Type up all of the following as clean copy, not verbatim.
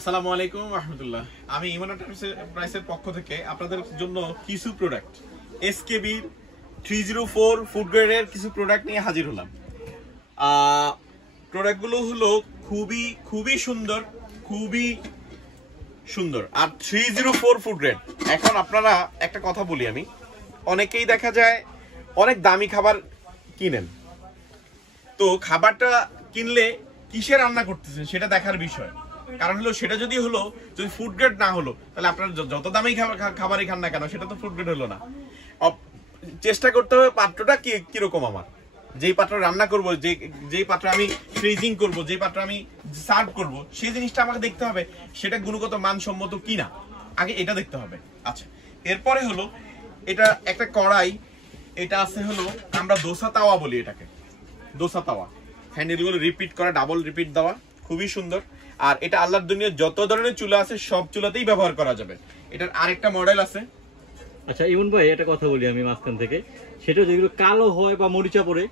আসসালামু আলাইকুম রাহমাতুল্লাহ। আমি ইমন এন্টারপ্রাইজের পক্ষ থেকে আপনাদের জন্য কিছু প্রোডাক্ট এসকেবি 304 ফুড গ্রেডের কিছু প্রোডাক্ট নিয়ে হাজির হলাম। প্রোডাক্টগুলো হলো খুবই সুন্দর আর 304 ফুড গ্রেড। এখন আপনারা একটা কথা বলি, আমি অনেকেই দেখা যায় অনেক দামি খাবার কিনেন, তো খাবারটা কিনলে কিসে রান্না করতেছেন সেটা দেখার বিষয়। কারণ হলো সেটা যদি ফুড গ্রেড না হলো, তাহলে আপনার যত দামি খাবারই খান না কেন সেটা তো ফুড গ্রেড হলো না। চেষ্টা করতে হবে পাত্রটা কিরকম, আমার যেই পাত্র রান্না করব, যেই পাত্র আমি ফ্রিজিং করব, যেই পাত্র আমি সার্ভ করব, সেই জিনিসটা আমাকে দেখতে হবে সেটা গুণগত মানসম্মত কিনা, আগে এটা দেখতে হবে। আচ্ছা, এরপরে হলো এটা একটা কড়াই, এটা আছে হলো আমরা দোসা তাওয়া বলি, এটাকে দোসা তাওয়া। হ্যান্ডেলগুলো রিপিট করা, ডাবল রিপিট দেওয়া, খুবই সুন্দর। আর এটা আল্লাহর দুনিয়ার যত ধরনের চুলা আছে সব চুলাতেই ব্যবহার করা যাবে। এটার আরেকটা মডেল আছে। আচ্ছা ইমন ভাই, একটা কথা বলি আমি মাঝখান থেকে, সেটা যেগুলো কালো হয় বা মরিচা পড়ে,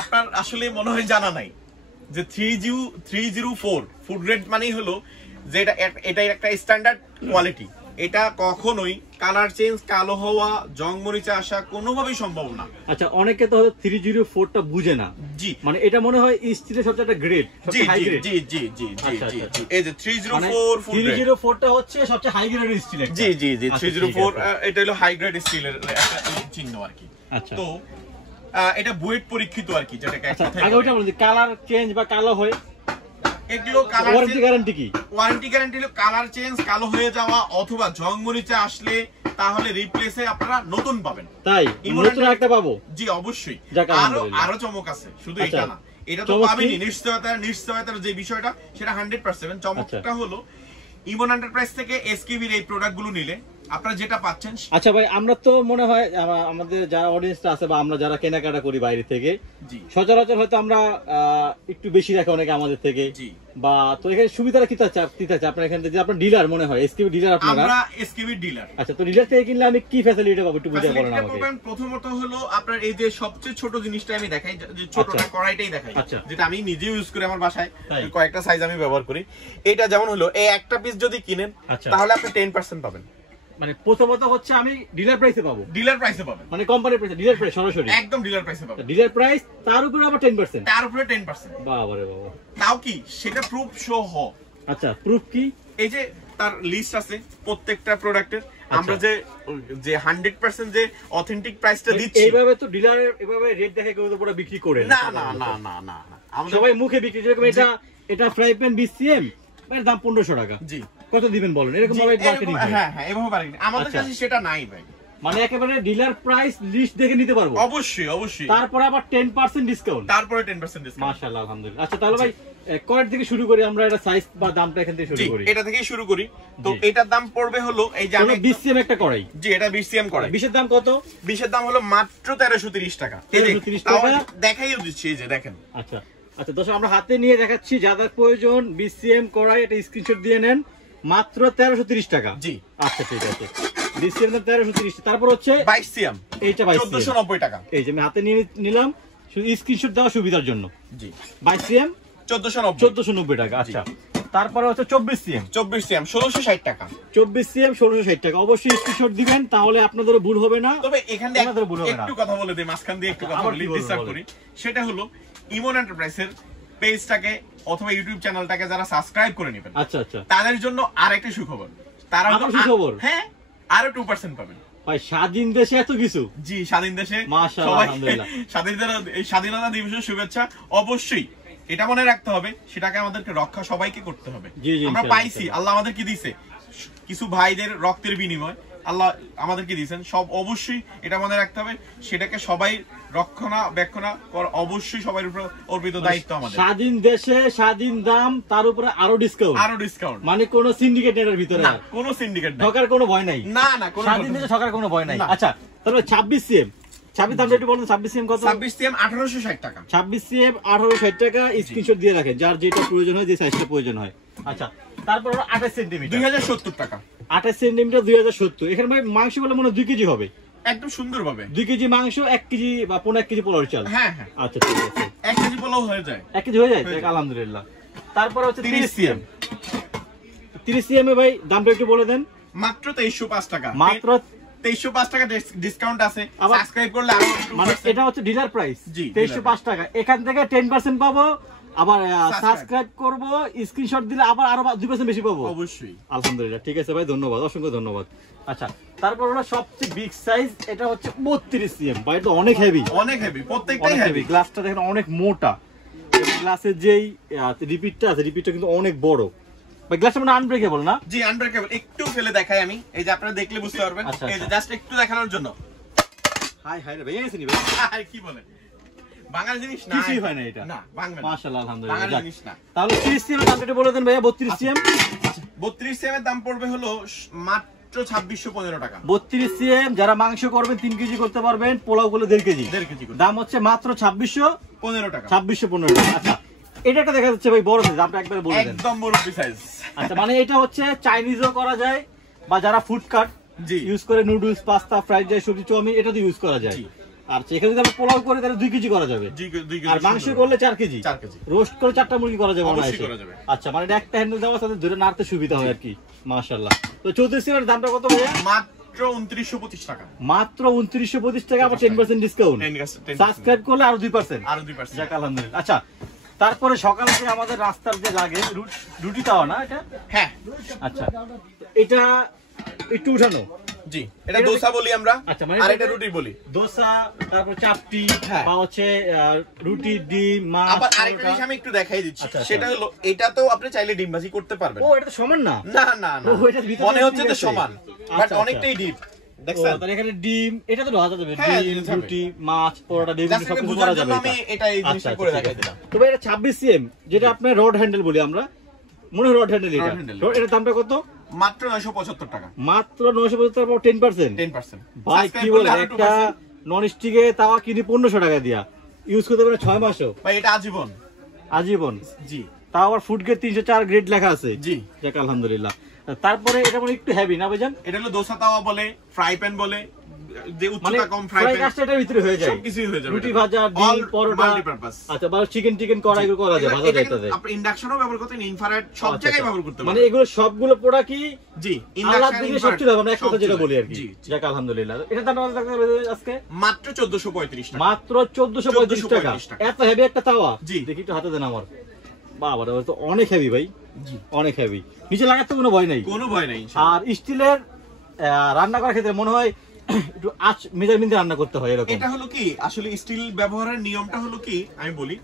আপনার আসলে মনে হয় জানা নাই যে 304 ফুড গ্রেড মানেই হলো যে এটা একটা স্ট্যান্ডার্ড কোয়ালিটি। এটা কখনোই কালার চেঞ্জ, কালো হওয়া, জং মরিচা আসা কোনোভাবেই সম্ভব না। আচ্ছা, অনেকে তো 304 টা বুঝে না। জি, মানে এটা মনে হয় স্টিলের সবচেয়ে একটা গ্রেড, সবচেয়ে হাই গ্রেড। জি এই যে 304 ফুড গ্রেড, 304 টা হচ্ছে সবচেয়ে হাই গ্রেডের স্টিল। জি 304 এটা হলো হাই গ্রেড স্টিলের একটা চিহ্ন আর কি। আচ্ছা, তো এটা বুয়েট পরীক্ষিত আর কি, যেটাকে আগে ওটা বলি, কালার চেঞ্জ বা কালো হয়, এগুলো কালার ওয়ারেন্টি গ্যারান্টি কি? ওয়ারেন্টি গ্যারান্টি হলো কালার চেঞ্জ, কালো হয়ে যাওয়া অথবা জং মরিচা আসলে তাহলে রিপ্লেসে আপনারা নতুন পাবেন। তাই নতুন একটা পাবো? জি অবশ্যই। আরো চমক আছে, শুধু এটা না, এটা তো পাবেনই। নিশ্চয়তার যে বিষয়টা সেটা 100%। চমকটা হলো ইমন এন্টারপ্রাইজ থেকে এসকেবির এই প্রোডাক্টগুলো নিলে আপনারা যেটা পাচ্ছেন। আচ্ছা ভাই, আমরা তো মনে হয় আমাদের যারা অডিয়েন্সটা আছে বা আমরা যারা কেনাকাটা করি বাইরে থেকে, সচরাচর হয়তো আমরা একটু বেশি রাখি অনেকে আমাদের থেকে, বা তো এখানে সুবিধাটা কি থাকছে আপনার এখানে? যে আপনার ডিলার মনে হয়, এসকেবি ডিলার আপনারা? আমরা এসকেবি ডিলার। আচ্ছা, তো ডিলার থেকে কিনলে আমি কি ফ্যাসিলিটি পাবো একটু বুঝিয়ে বলেন আমাকে। প্রথমত হলো আপনার এই যে সবচেয়ে ছোট জিনিসটা আমি দেখাই, যে ছোটটা কড়াইটাই দেখাই, যেটা আমি নিজে ইউজ করি আমার বাসায়, কয়েকটা সাইজ আমি ব্যবহার করি। এটা যেমন হলো এই একটা পিস যদি কিনেন তাহলে আপনি 10% পাবেন। মানে প্রথমত হচ্ছে আমি ডিলার প্রাইসে পাবো? ডিলার প্রাইসে পাবেন, মানে কোম্পানির প্রাইসে, ডিলার প্রাইস সরাসরি একদম ডিলার প্রাইসে পাবেন। ডিলার প্রাইস তার উপরে আবার 10%, তার উপরে 10%। বাবা রে বাবা, তাও কি সেটা প্রুফ সহ। আচ্ছা, প্রুফ কি? এই যে তার লিস্ট আছে প্রত্যেকটা প্রোডাক্টের, আমরা যে 100% যে অথেন্টিক প্রাইসটা দিচ্ছি। এইভাবে তো ডিলার এভাবে রেট দেখে কেউ তো পুরো বিক্রি করে না, সবাই মুখে বিক্রি। যেরকম এটা ফ্রাই প্যান BCM এর দাম 1500 টাকা। জি, কত দিবেন বলেন? এরকম ভাবে মার্কেটিং হয়? হ্যাঁ এভাবে মার্কেটিং আমাদের কাছে সেটা নাই ভাই। মানে একেবারে ডিলার প্রাইস লিস্ট দেখে নিতে পারবো? অবশ্যই। তারপর আবার 10% ডিসকাউন্ট? তারপরে 10% ডিসকাউন্ট। মাশাআল্লাহ, আলহামদুলিল্লাহ। আচ্ছা, তাহলে ভাই কয় থেকে শুরু করি আমরা? এটা সাইজ বা দামটা এখান থেকে শুরু করি? এটা থেকেই শুরু করি। তো এটার দাম পড়বে হলো এই যে আমি BCM একটা কড়াই। জি, এটা BCM কড়াই। 20 এর দাম কত? 20 এর দাম হলো মাত্র 1330 টাকা। 1330 টাকা দেখাইও দিচ্ছি, এই যে দেখেন। আচ্ছা দর্শক, আমরা হাতে নিয়ে দেখাচ্ছি, যাদের প্রয়োজন BCM কড়াই এটা স্ক্রিনশট দিয়ে নেন, মাত্র 1330 টাকা। জি, আচ্ছা ঠিক আছে, BCM এর 1330। তারপর হচ্ছে 22CM, এইটা 1490 টাকা। এই যে আমি হাতে নিয়ে নিলাম শুধু স্ক্রিনশট দেওয়া সুবিধার জন্য। জি, 22CM 1490 টাকা। আচ্ছা, তারপরে হচ্ছে 24CM 1660 টাকা। 24CM 1660 টাকা। অবশ্যই স্ক্রিনশট দিবেন, তাহলে আপনাদেরও ভুল হবে না। তবে এখানে একটু কথা বলে দেই, মাঝখান দিয়ে একটু কথা বলি, ডিসকাস করি। সেটা হলো ইমন এন্টারপ্রাইজের পেজটাকে অথবা ইউটিউব চ্যানেলটাকে যারা সাবস্ক্রাইব করে নেবেন, আচ্ছা তাদের জন্য আরেকটা সুখবর। তারা সুখবর, হ্যাঁ, আরো 2% পাবেন। ভাই, স্বাধীন দেশে এত কিছু? জি, স্বাধীন দেশে। মাশাআল্লাহ, আলহামদুলিল্লাহ। স্বাধীনতা দিবসের শুভেচ্ছা। অবশ্যই এটা মনে রাখতে হবে, সেটাকে আমাদেরকে রক্ষা সবাইকে করতে হবে। আমরা পাইছি, আল্লাহ আমাদের কি দিছে, কিছু ভাইদের রক্তের বিনিময় আল্লাহ আমাদেরকে দিয়েছেন। সব অবশ্যই এটা মনে রাখতে হবে, সেটাকে সবাই রক্ষণাবেক্ষণ অবশ্যই সবার উপর অর্পিত দায়িত্ব আমাদের। স্বাধীন দেশে স্বাধীন দাম, তার উপরে আরো ডিসকাউন্ট। মানে কোন সিন্ডিকেট এর ভিতরে না, কোন সিন্ডিকেট না, ঠকার কোনো ভয় নাই। না, স্বাধীন দেশে ঠকার কোনো ভয় নাই। আচ্ছা, তাহলে 26CM দামটা একটু বলুন। 26CM কত? 26CM 1860 টাকা। 26CM 1860 টাকা। স্ক্রিনশট দিয়ে রাখেন যার যেটা প্রয়োজন হয়, যে সাইজটা প্রয়োজন হয়। আচ্ছা, তারপর 28 সেমি 2070 টাকা। 28 সেমি 2070। এখানে ভাই মাংস বলে মনে হয় 2 কেজি হবে একদম সুন্দরভাবে। 2 কেজি মাংস, 1 কেজি বা 1.5 কেজি পোলাও চাল। হ্যাঁ। আচ্ছা ঠিক আছে, 1 কেজি পোলাও হয়ে যায়। 1 কেজি হয়ে যায়, আলহামদুলিল্লাহ। তারপর হচ্ছে 30CM 32cm এ ভাই দামটা একটু বলে দেন। মাত্র 2305 টাকা, মাত্র 2305 টাকা ডিসকাউন্ট আছে, সাবস্ক্রাইব করলে আরো মানে এটা হচ্ছে ডিলার প্রাইস জি 2305 টাকা, এখান থেকে 10% পাবো, আবার সাবস্ক্রাইব করব, স্ক্রিনশট দিলে আবার আরো 2% বেশি পাবো অবশ্যই। আলহামদুলিল্লাহ, ঠিক আছে ভাই, ধন্যবাদ, অসংখ্য ধন্যবাদ। আচ্ছা, তারপর হলো সবচেয়ে বিগ সাইজ, এটা হচ্ছে 32cm ভাই, এটা অনেক হেভি, অনেক হেভি, প্রত্যেকটাই হেভি। গ্লাসটা দেখেন অনেক মোটা, গ্লাসের যেই রিপিটটা আছে, রিপিটটা কিন্তু অনেক বড় ভাই, গ্লাসটা মানে আনব্রেকেবল না? জি আনব্রেকেবল। একটু ফেলে দেখাই আমি, এই যে আপনারা দেখলে বুঝতে পারবেন, এই যে জাস্ট একটু দেখানোর জন্য। হাই হাই রে ভাই, এনেছেন ভাই, আর কি বলেন, বাঙালি জিনিস না, কিছুই হয় না এটা, না বাংলা মাশাআল্লাহ, আলহামদুলিল্লাহ। বাঙালি জিনিস না। তাহলে 30cm এর দামটা একটু বলে দেন ভাইয়া। 32cm 32cm এর দাম পড়বে হলো মাত্র 2615 টাকা। 32cm যারা মাংস করবেন 3 কেজি করতে পারবেন, পোলাও করলে 1.5 কেজি, 1.5 কেজি করে। দাম হচ্ছে মাত্র 2615 টাকা। 2615 টাকা। আচ্ছা, এটা একটা দেখা যাচ্ছে ভাই বড় সাইজ, দামটা একবারে বলে দেন। একদম মুরব্বি সাইজ। আচ্ছা, মানে এটা হচ্ছে চাইনিজও করা যায়, বা যারা ফুড কার্ট জি ইউজ করে, নুডলস, পাস্তা, ফ্রাইড রাইস, সবজি, চাউমিন, এটা তো ইউজ করা যায়। আর এখানে যদি আমরা পোলাও করে তাহলে 2 কেজি করা যাবে, আর মাংস করলে 4 কেজি, রোস্ট করে 4টা মুরগি করা যাবে অনায়াসে। আচ্ছা, মানে এটা একটা হ্যান্ডেল দেওয়া আছে, ধরে নাড়তে সুবিধা হয় আর কি, মাশাআল্লাহ। তো 34cm এর দামটা কত ভাইয়া? মাত্র 2925 টাকা। মাত্র 2925 টাকা, আবার 10% ডিসকাউন্ট, সাবস্ক্রাইব করলে আরো 2%, আরো 2%। যাক আলহামদুলিল্লাহ। আচ্ছা, তারপরে সকালে যে আমাদের রাস্তার যে লাগে রুটি তাওয়া না এটা? হ্যাঁ। আচ্ছা, এটা একটু উঠানো, জি এটা দোসা বলি আমরা। আচ্ছা, মানে আর এটা রুটি বলি। দোসা, তারপর চাপটি, বা হচ্ছে রুটি, ডিম, মাছ। আবার আরেকটা জিনিস আমি একটু দেখাই দিচ্ছি, সেটা হলো এটাতেও আপনি চাইলে ডিম ভাজি করতে পারবেন। ও, এটা তো সমান না? না না না, মনে হচ্ছে তো সমান, বাট অনেকটাই ডিপ। দেখছেন তাহলে এখানে ডিম, এটা তো ভাজা যাবে, ডিম, রুটি, মাছ, পরোটা, বেগুনি সব কিছু করা যাবে। আমি এটা এই জিনিসটা করে দেখাই দিলাম। তো ভাই এটা 26cm, যেটা আপনার রড হ্যান্ডেল বলি আমরা, মনে হয় রড হ্যান্ডেল এটা। এটার দামটা কত? মাত্র 975 টাকা। মাত্র 975 টাকা, 10%। ভাই কি বলে, একটা নন স্টিকে তাওয়া কিনি 1500 টাকা দিয়া, ইউজ করতে পারেন 6 মাসও ভাই, এটা আজীবন। আজীবন? জি। তাও আবার ফুড গ্রেড 304 গ্রেড লেখা আছে। জি, যাক আলহামদুলিল্লাহ। তারপরে এটা মানে একটু হেভি না ভাইজান? এটা হলো দোসা তাওয়া বলে, ফ্রাই প্যান বলে, যে উচ্চতা কম ফ্রাই প্যান, এটার ভিতরে হয়ে যায়, সবকিছুই হয়ে যাবে। রুটি ভাজা, ডিম, পরোটা, মাল্টিপারপাস। আচ্ছা, বা চিকেন করা, এগুলো করা যায়, ভাজা যায় তাতে। আপনি ইন্ডাকশনও ব্যবহার করতে, ইনফ্রারেড সব জায়গায় ব্যবহার করতে পারেন। মানে এগুলো সবগুলো প্রোডাক্ট কি? জি, ইন্ডাকশন দিকে সবচেয়ে দাম, আমরা এক কথা যেটা বলি আর কি। যাক আলহামদুলিল্লাহ। এটা দাম আজকে মাত্র 1435 টাকা। মাত্র 1435 টাকা। এত হেভি একটা তাওয়া। জি, দেখি একটু হাতে দেন আমার। বাবা রে, তো অনেক হেভি ভাই। জি, অনেক হেভি। নিচে লাগাতে কোনো ভয় নাই, কোনো ভয় নাই। আর স্টিলের রান্না করার ক্ষেত্রে মনে হয় একটু আঁচ মেজারমেন্ট দিয়ে রান্না করতে হয় এরকম। এটা হলো কি, আসলে স্টিল ব্যবহারের নিয়মটা হলো কি, আমি বলি,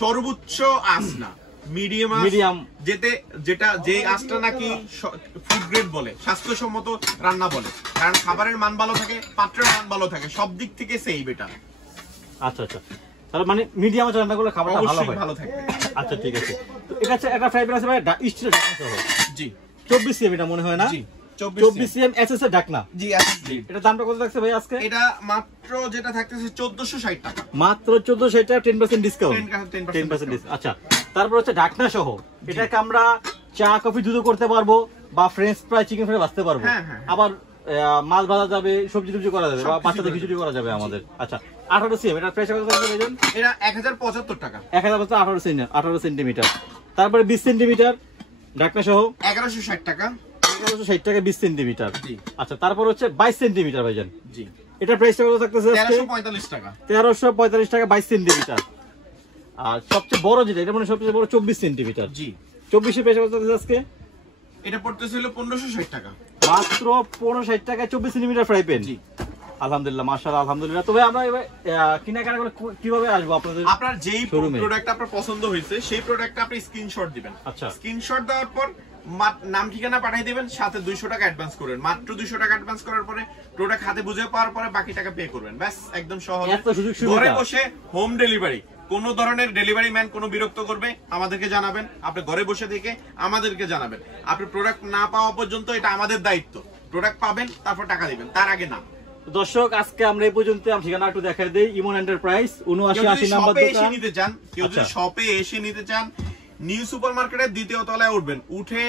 সর্বোচ্চ আঁচ না, মিডিয়াম, যেটা যে আঁচটা নাকি ফুড গ্রেড বলে, স্বাস্থ্যসম্মত রান্না বলে, কারণ খাবারের মান ভালো থাকে, পাত্রের মান ভালো থাকে, সব দিক থেকে সেই বেটা। আচ্ছা আচ্ছা, তাহলে মানে মিডিয়াম আঁচে রান্না করলে খাবারটা ভালো থাকবে। আচ্ছা, ঠিক আছে। তো এটা হচ্ছে একটা ফ্রাই প্যান আছে ভাই, স্টিলের ঢাকনা সহ। জি, 24cm এটা মনে হয় না? জি, 24cm এসএস এর ঢাকনা। জি, এটা দামটা কত থাকছে ভাই আজকে? এটা মাত্র যেটা থাকতেছে 1460 টাকা। মাত্র 1460 টাকা, 10% ডিসকাউন্ট। 10% ডিসকাউন্ট। আচ্ছা, তারপর হচ্ছে ঢাকনা সহ, এটাকে আমরা চা, কফি, দুধ করতে পারবো, বা ফ্রেঞ্চ ফ্রাই, চিকেন ফ্রাই ভাজতে পারবো, আবার মাছ ভাজা যাবে, সবজি টুবজি করা যাবে, বা বাচ্চাদের খিচুড়ি করা যাবে আমাদের। আচ্ছা, 18cm, এটা প্রাইস কত থাকবে ভাইজান? এটা 1075 টাকা। 18 সেন্টিমিটার। তারপরে 20 সেন্টিমিটার ঢাকনা সহ 1160 টাকা। 1160 টাকা 20 সেন্টিমিটার। আচ্ছা, তারপর হচ্ছে 22 সেন্টিমিটার ভাইজান। জি, এটা প্রাইস কত থাকতেছে? 1345 টাকা। 1345 টাকা 22 সেন্টিমিটার। আর সবচেয়ে বড় যেটা, এটা মানে সবচেয়ে বড় 24 সেন্টিমিটার। জি, 24 এর প্রাইস কত থাকতেছে আজকে? এটা পড়তেছিল 1560 টাকা। মাত্র 1560 টাকায় 24 সেন্টিমিটার ফ্রাই প্যান। জি, আলহামদুলিল্লাহ, মাশাআল্লাহ, আলহামদুলিল্লাহ। তবে আমরা কেনাকাটা করে কিভাবে আসবো আপনাদের? আপনার যেই প্রোডাক্ট আপনার পছন্দ হয়েছে, সেই প্রোডাক্টটা আপনি স্ক্রিনশট দিবেন। আচ্ছা, স্ক্রিনশট দেওয়ার পর নাম ঠিকানা পাঠিয়ে দিবেন, সাথে 200 টাকা অ্যাডভান্স করবেন। মাত্র 200 টাকা অ্যাডভান্স করার পরে প্রোডাক্ট হাতে বুঝে পাওয়ার পরে বাকি টাকা পে করবেন। ব্যাস, একদম সহজ। ঘরে বসে হোম ডেলিভারি, কোন ধরনের ডেলিভারি ম্যান কোনো বিরক্ত করবে আমাদেরকে জানাবেন, আপনি ঘরে বসে থেকে আমাদেরকে জানাবেন। আপনি প্রোডাক্ট না পাওয়া পর্যন্ত এটা আমাদের দায়িত্ব, প্রোডাক্ট পাবেন তারপর টাকা দিবেন, তার আগে না। দর্শক, আজকে আমরা এই পর্যন্ত, আমি ঠিকানা একটু দেখাই দেই। ইমন এন্টারপ্রাইজ 7980 নাম্বার দোকান। নিতে চান, কেউ যদি শপে এসে নিতে চান, নিউ সুপার মার্কেটের দ্বিতীয় তলায় উঠবেন, উঠে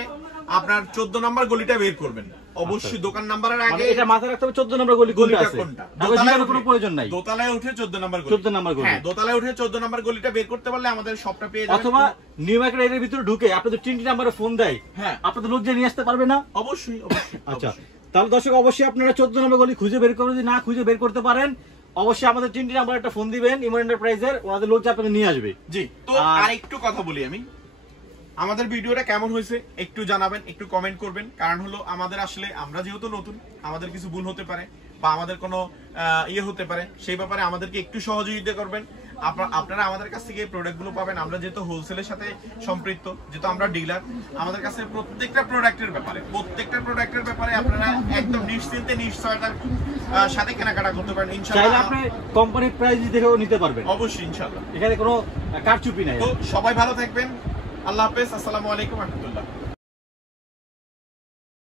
আপনার 14 নম্বর গলিটা বের করবেন। অবশ্যই দোকান নাম্বারের আগে এটা মাথায় রাখতে হবে 14 নম্বর গলি কোনটা আছে, দোতলায় কোনো প্রয়োজন নাই, দোতলায় উঠে 14 নম্বর গলি, 14 নম্বর গলি, হ্যাঁ দোতলায় উঠে 14 নম্বর গলিটা বের করতে পারলে আমাদের শপটা পেয়ে যাবেন। অথবা নিউ মার্কেট এর ভিতরে ঢুকে আপনাদের 3টি নম্বরে ফোন দেয়, হ্যাঁ আপনাদের লোক যে নিয়ে আসতে পারবে না? অবশ্যই অবশ্যই। আচ্ছা, তাহলে দর্শক অবশ্যই আপনারা 14 নম্বর গলি খুঁজে বের করে, যদি না খুঁজে বের করতে পারেন অবশ্যই আমাদের 3টি নাম্বার একটা ফোন দিবেন, ইমন এন্টারপ্রাইজের, ওনাদের লোক আপনাকে নিয়ে আসবে। জি, তো আর একটু কথা বলি আমি, আমাদের ভিডিওটা কেমন হয়েছে একটু জানাবেন, একটু কমেন্ট করবেন। কারণ হলো আমাদের আসলে আমরা যেহেতু নতুন, আমাদের কিছু ভুল হতে পারে বা আমাদের কোনো ইয়ে হতে পারে, সেই ব্যাপারে আমাদেরকে একটু সহযোগিতা করবেন। আপনারা আমাদের কাছ থেকে প্রোডাক্টগুলো পাবেন। আমরা যেহেতু হোলসেলের সাথে সম্পৃক্ত, যেহেতু আমরা ডিলার, আমাদের কাছে প্রত্যেকটা প্রোডাক্টের ব্যাপারে আপনারা একদম নিশ্চিন্তে নিশ্চয়তার সাথে কেনাকাটা করতে পারেন ইনশাআল্লাহ। চাইলে আপনি কোম্পানির প্রাইস দেখেও নিতে পারবেন, অবশ্যই ইনশাআল্লাহ, এখানে কোনো কারচুপি নাই। তো সবাই ভালো থাকবেন, আল্লাহ হাফেজ, আসসালামু আলাইকুম।